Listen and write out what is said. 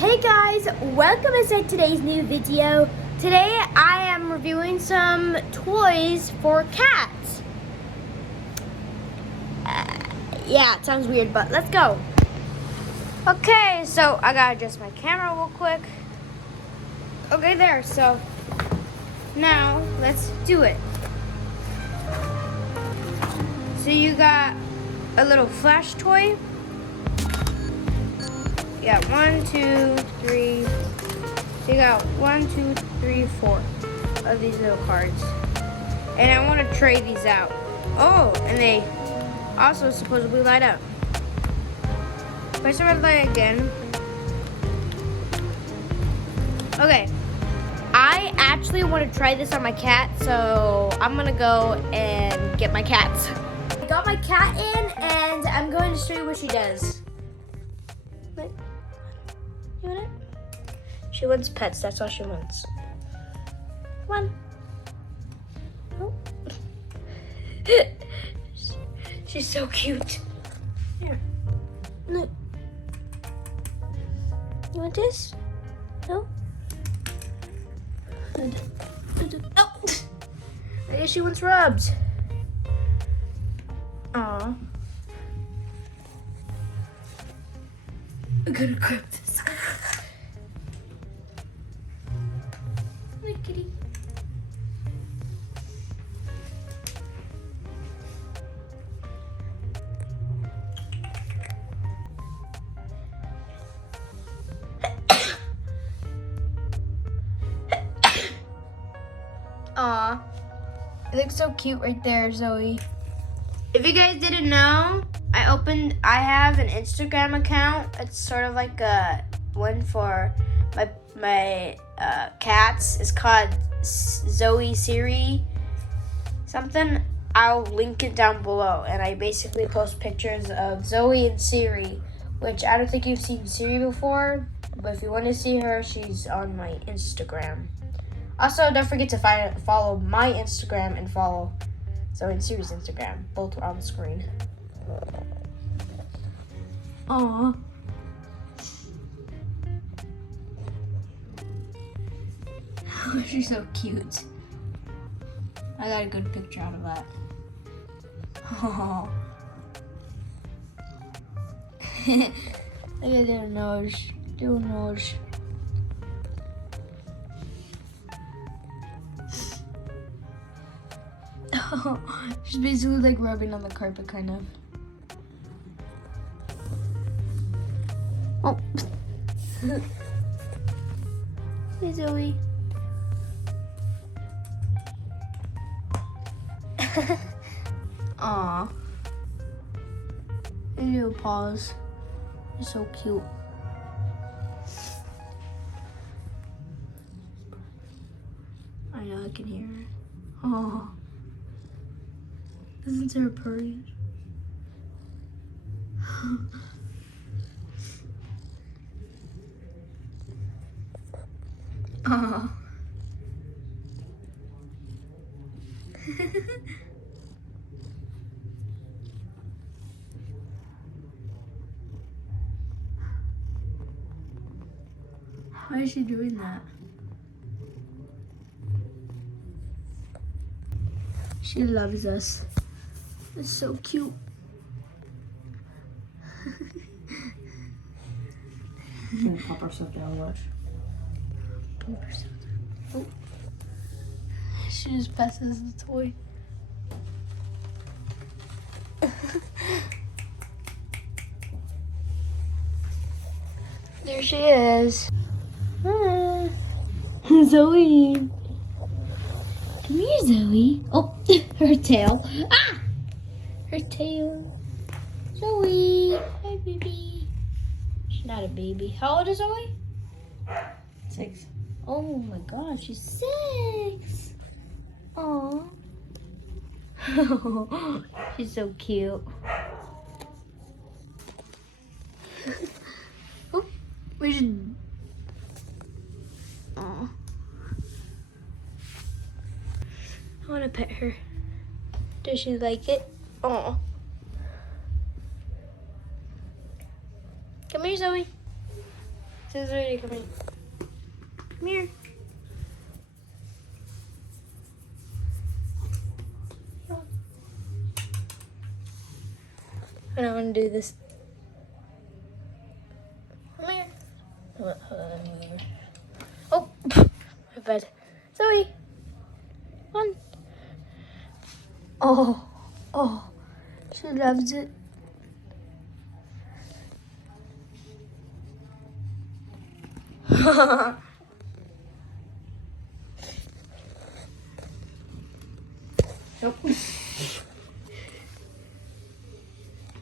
Hey guys, welcome to today's new video. Today I am reviewing some toys for cats. Yeah, it sounds weird, but let's go. Okay, so I gotta adjust my camera real quick. Okay, there, so now let's do it. So you got a little Flash toy. You got 1, 2, 3. So you got 1, 2, 3, 4 of these little cards. And I want to trade these out. Oh, and they also supposedly light up. Press the red light again. Okay. I actually want to try this on my cat, so I'm going to go and get my cats. I got my cat in, and I'm going to show you what she does. Look. You want it? She wants pets, that's all she wants. Come on. Oh. She's so cute. Here. Look. You want this? No? Oh! I guess she wants rubs. Aw. I'm gonna grab this. Look, kitty. Aw, it looks so cute right there, Zoe. If you guys didn't know, I have an Instagram account. It's sort of like a one for my cats. It's called Zoe Siri something. I'll link it down below, and I basically post pictures of Zoe and Siri, which I don't think you've seen Siri before, but if you want to see her, she's on my Instagram. Also, don't forget to follow my Instagram and follow Zoe and Siri's Instagram. Both are on the screen. Aww. Oh, she's so cute. I got a good picture out of that. Oh. Look at their nose. Their nose. She's basically like rubbing on the carpet, kind of. Oh. Hey, Zoe. Aw. Your little paws. You're so cute. I know, I can hear her. Oh. Listen to her purring. Oh. Why is she doing that? She loves us. It's so cute. Can we pop ourselves down, watch? Pop herself down. Oh. She just passes the toy. There she is. Hi. Zoe. Come here, Zoe. Oh, her tail. Ah! Her tail. Zoe. Hi, baby. She's not a baby. How old is Zoe? 6. Oh my gosh, she's 6. Aww. She's so cute. Oh, we should. Aw. I want to pet her. Does she like it? Aw. Come here, Zoe. Say Zoe to come here. Come here. I don't want to do this. Come here. Hold on, let me move her. Oh, my bad. Zoe. Come on. Oh, she loves it. Nope.